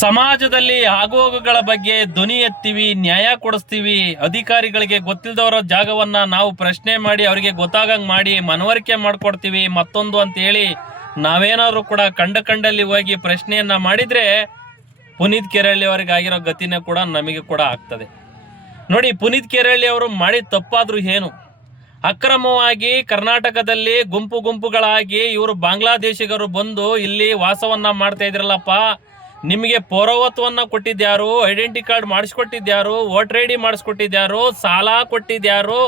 ಸಮಾಜದಲ್ಲಿ ಆಗೋಗುಗಳ ಬಗ್ಗೆ ಧ್ವನಿ ಎತ್ತೀವಿ, ನ್ಯಾಯ ಕೊಡಿಸ್ತೀವಿ, ಅಧಿಕಾರಿಗಳಿಗೆ ಗೊತ್ತಿಲ್ಲದವರ ಜಾಗವನ್ನ ನಾವು ಪ್ರಶ್ನೆ ಮಾಡಿ ಅವರಿಗೆ ಗೊತ್ತಾಗಂಗ್ ಮಾಡಿ ಮನವರಿಕೆ ಮಾಡ್ಕೊಡ್ತೀವಿ, ಮತ್ತೊಂದು ಅಂತ ಹೇಳಿ ನಾವೇನಾದ್ರು ಕೂಡ ಕಂಡ ಕಂಡಲ್ಲಿ ಹೋಗಿ ಪ್ರಶ್ನೆಯನ್ನ ಮಾಡಿದ್ರೆ ಪುನೀತ್ ಕೆರಳ್ಳಿ ಅವರಿಗೆ ಆಗಿರೋ ಗತಿನೇ ಕೂಡ ನಮಗೆ ಕೂಡ ಆಗ್ತದೆ. ನೋಡಿ, ಪುನೀತ್ ಕೆರಳ್ಳಿ ಅವರು ಮಾಡಿ ತಪ್ಪಾದ್ರೂ ಏನು? ಅಕ್ರಮವಾಗಿ ಕರ್ನಾಟಕದಲ್ಲಿ ಗುಂಪು ಗುಂಪುಗಳಾಗಿ ಇವರು ಬಾಂಗ್ಲಾದೇಶಿಗರು ಬಂದು ಇಲ್ಲಿ ವಾಸವನ್ನ ಮಾಡ್ತಾ ಇದ್ರಲ್ಲಪ್ಪ ನಿಮಗೆ ಪೌರವತ್ವವನ್ನು ಕೊಟ್ಟಿದ್ಯಾರು? ಐಡೆಂಟಿ ಕಾರ್ಡ್ ಮಾಡಿಸ್ಕೊಟ್ಟಿದ್ಯಾರು? ವೋಟರ್ ಐ ಡಿ ಮಾಡಿಸ್ಕೊಟ್ಟಿದ್ಯಾರು? ಸಾಲ ಕೊಟ್ಟಿದ್ಯಾರು?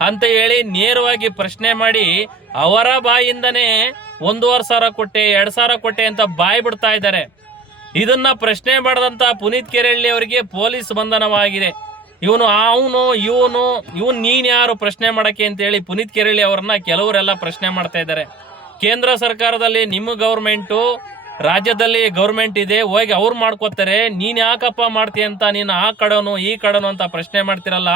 ಅಂತ ಹೇಳಿ ನೇರವಾಗಿ ಪ್ರಶ್ನೆ ಮಾಡಿ ಅವರ ಬಾಯಿಂದನೇ ಒಂದೂವರೆ ಸಾವಿರ ಕೊಟ್ಟೆ, ಎರಡು ಸಾವಿರ ಕೊಟ್ಟೆ ಅಂತ ಬಾಯಿ ಬಿಡ್ತಾ ಇದ್ದಾರೆ. ಇದನ್ನ ಪ್ರಶ್ನೆ ಮಾಡಿದಂಥ ಪುನೀತ್ ಕೆರಳ್ಳಿ ಅವರಿಗೆ ಪೊಲೀಸ್ ಬಂಧನವಾಗಿದೆ. ಇವನು ಅವನು, ಇವನು ಇವನು ನೀನು ಯಾರು ಪ್ರಶ್ನೆ ಮಾಡೋಕ್ಕೆ ಅಂತೇಳಿ ಪುನೀತ್ ಕೆರಳ್ಳಿ ಅವ್ರನ್ನ ಕೆಲವರೆಲ್ಲ ಪ್ರಶ್ನೆ ಮಾಡ್ತಾ ಇದ್ದಾರೆ. ಕೇಂದ್ರ ಸರ್ಕಾರದಲ್ಲಿ ನಿಮ್ಮ ಗೌರ್ಮೆಂಟು ರಾಜ್ಯದಲ್ಲಿ ಗೌರ್ಮೆಂಟ್ ಇದೆ, ಹೋಗಿ ಅವ್ರು ಮಾಡ್ಕೋತಾರೆ, ನೀನ್ ಯಾಕಪ್ಪ ಮಾಡ್ತೀಯ ಅಂತ ನೀನು ಆ ಕಡನು, ಈ ಕಡನು ಅಂತ ಪ್ರಶ್ನೆ ಮಾಡ್ತಿರಲ್ಲ?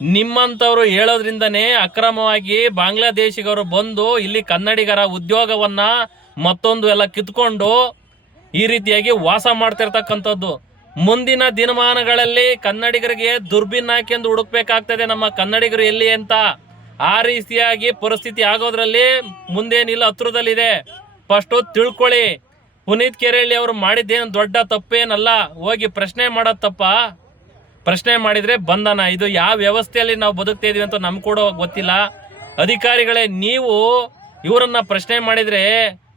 ನಿಮ್ಮಂಥವ್ರು ಹೇಳೋದ್ರಿಂದನೇ ಅಕ್ರಮವಾಗಿ ಬಾಂಗ್ಲಾದೇಶಿಗರು ಬಂದು ಇಲ್ಲಿ ಕನ್ನಡಿಗರ ಉದ್ಯೋಗವನ್ನ ಮತ್ತೊಂದು ಎಲ್ಲ ಕಿತ್ಕೊಂಡು ಈ ರೀತಿಯಾಗಿ ವಾಸ ಮಾಡ್ತಿರ್ತಕ್ಕಂಥದ್ದು. ಮುಂದಿನ ದಿನಮಾನಗಳಲ್ಲಿ ಕನ್ನಡಿಗರಿಗೆ ದುರ್ಬಿನ್ ಹಾಕೆಂದು ಹುಡುಕ್ಬೇಕಾಗ್ತದೆ ನಮ್ಮ ಕನ್ನಡಿಗರು ಎಲ್ಲಿ ಅಂತ. ಆ ರೀತಿಯಾಗಿ ಪರಿಸ್ಥಿತಿ ಆಗೋದ್ರಲ್ಲಿ ಮುಂದೇನಿಲ್ಲ, ಹತ್ರದಲ್ಲಿದೆ. ಫಸ್ಟು ತಿಳ್ಕೊಳ್ಳಿ. ಪುನೀತ್ ಕೆರೆಳ್ಳಿ ಅವರು ಮಾಡಿದ್ದೇನು ದೊಡ್ಡ ತಪ್ಪೇನಲ್ಲ, ಹೋಗಿ ಪ್ರಶ್ನೆ ಮಾಡೋದು ತಪ್ಪ ಪ್ರಶ್ನೆ ಮಾಡಿದರೆ ಬಂಧನ. ಇದು ಯಾವ ವ್ಯವಸ್ಥೆಯಲ್ಲಿ ನಾವು ಬದುಕ್ತಾ ಇದೀವಿ ಅಂತ ನಮ್ಗೆ ಕೂಡ ಗೊತ್ತಿಲ್ಲ. ಅಧಿಕಾರಿಗಳೇ, ನೀವು ಇವರನ್ನ ಪ್ರಶ್ನೆ ಮಾಡಿದರೆ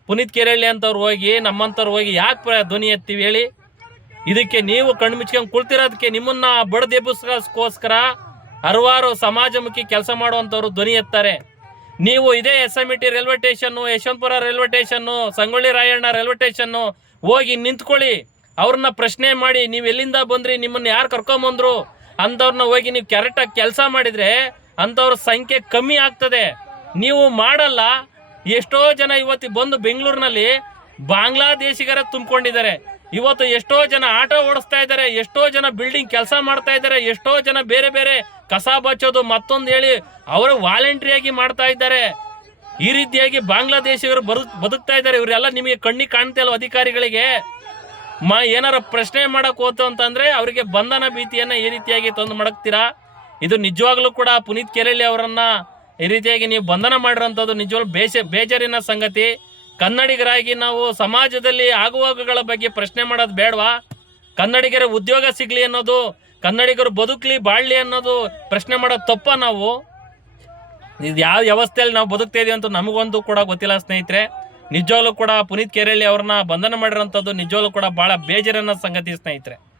ಪುನೀತ್ ಕೆರೆಳ್ಳಿ ಅಂತವ್ರು ಹೋಗಿ ನಮ್ಮಂಥವ್ರು ಹೋಗಿ ಯಾಕೆ ಧ್ವನಿ ಎತ್ತೀವಿ ಹೇಳಿ? ಇದಕ್ಕೆ ನೀವು ಕಣ್ಣು ಮುಚ್ಕೊಂಡು ಕುಳ್ತಿರೋದಕ್ಕೆ ನಿಮ್ಮನ್ನ ಬಡದೆಬ್ಬಿಸ್ಕೋಸ್ಕರ ಹಲವಾರು ಸಮಾಜಮುಖಿ ಕೆಲಸ ಮಾಡುವಂಥವ್ರು ಧ್ವನಿ ಎತ್ತಾರೆ. ನೀವು ಇದೇ S M T railway station, Yeshwantpur railway station, Sangolli Rayanna railway station ಹೋಗಿ ನಿಂತ್ಕೊಳ್ಳಿ. ಅವ್ರನ್ನ ಪ್ರಶ್ನೆ ಮಾಡಿ, ನೀವು ಎಲ್ಲಿಂದ ಬಂದ್ರಿ? ನಿಮ್ಮನ್ನ ಯಾರು ಕರ್ಕೊಂಬಂದ್ರು? ಅಂಥವ್ರನ್ನ ಹೋಗಿ ನೀವು ಕರೆಕ್ಟಾಗಿ ಕೆಲಸ ಮಾಡಿದ್ರೆ ಅಂಥವ್ರ ಸಂಖ್ಯೆ ಕಮ್ಮಿ ಆಗ್ತದೆ. ನೀವು ಮಾಡಲ್ಲ. ಎಷ್ಟೋ ಜನ ಇವತ್ತು ಬಂದು ಬೆಂಗಳೂರಿನಲ್ಲಿ ಬಾಂಗ್ಲಾದೇಶಿಗರ ತುಂಬಿಕೊಂಡಿದ್ದಾರೆ. ಇವತ್ತು ಎಷ್ಟೋ ಜನ ಆಟೋ ಓಡಿಸ್ತಾ ಇದ್ದಾರೆ, ಎಷ್ಟೋ ಜನ ಬಿಲ್ಡಿಂಗ್ ಕೆಲಸ ಮಾಡ್ತಾ ಇದ್ದಾರೆ, ಎಷ್ಟೋ ಜನ ಬೇರೆ ಬೇರೆ ಕಸ ಬಚ್ಚೋದು ಮತ್ತೊಂದು ಹೇಳಿ ಅವರು ವಾಲಂಟ್ರಿಯಾಗಿ ಮಾಡ್ತಾ ಇದ್ದಾರೆ. ಈ ರೀತಿಯಾಗಿ ಬಾಂಗ್ಲಾದೇಶಿಗರು ಬದುಕ್ ಬದುಕ್ತಾ ಇದ್ದಾರೆ. ಇವರೆಲ್ಲ ನಿಮಗೆ ಕಣ್ಣಿಗೆ ಕಾಣ್ತಾ ಇಲ್ವ ಅಧಿಕಾರಿಗಳಿಗೆ? ಮ, ಏನಾರ ಪ್ರಶ್ನೆ ಮಾಡಕ್ ಹೋತು ಅಂತಂದ್ರೆ ಅವರಿಗೆ ಬಂಧನ ಭೀತಿಯನ್ನ ಈ ರೀತಿಯಾಗಿ ತಂದು ಮಡಗ್ತೀರಾ ಇದು ನಿಜವಾಗ್ಲೂ ಕೂಡ ಪುನೀತ್ ಕೆರೆಳ್ಳಿ ಅವರನ್ನ ಈ ರೀತಿಯಾಗಿ ನೀವು ಬಂಧನ ಮಾಡಿರೋಂಥದ್ದು ನಿಜವಾಗ್ಲೂ ಬೇಜಾರಿನ ಸಂಗತಿ. ಕನ್ನಡಿಗರಾಗಿ ನಾವು ಸಮಾಜದಲ್ಲಿ ಆಗುವಾಗಗಳ ಬಗ್ಗೆ ಪ್ರಶ್ನೆ ಮಾಡೋದು ಬೇಡವಾ? ಕನ್ನಡಿಗರ ಉದ್ಯೋಗ ಸಿಗ್ಲಿ ಅನ್ನೋದು, ಕನ್ನಡಿಗರು ಬದುಕಲಿ ಬಾಳ್ಲಿ ಅನ್ನೋದು ಪ್ರಶ್ನೆ ಮಾಡೋದು ತಪ್ಪ ನಾವು? ಇದು ಯಾವ ವ್ಯವಸ್ಥೆಯಲ್ಲಿ ನಾವು ಬದುಕ್ತಾ ಅಂತ ನಮಗೊಂದು ಕೂಡ ಗೊತ್ತಿಲ್ಲ ಸ್ನೇಹಿತರೆ. ನಿಜವಾಗ್ಲೂ ಕೂಡ ಪುನೀತ್ ಕೆರೆಳ್ಳಿ ಅವ್ರನ್ನ ಬಂಧನ ಮಾಡಿರೋಂಥದ್ದು ನಿಜವಾಗ್ಲೂ ಕೂಡ ಬಹಳ ಬೇಜಾರನ್ನ ಸಂಗತಿ ಸ್ನೇಹಿತರೆ.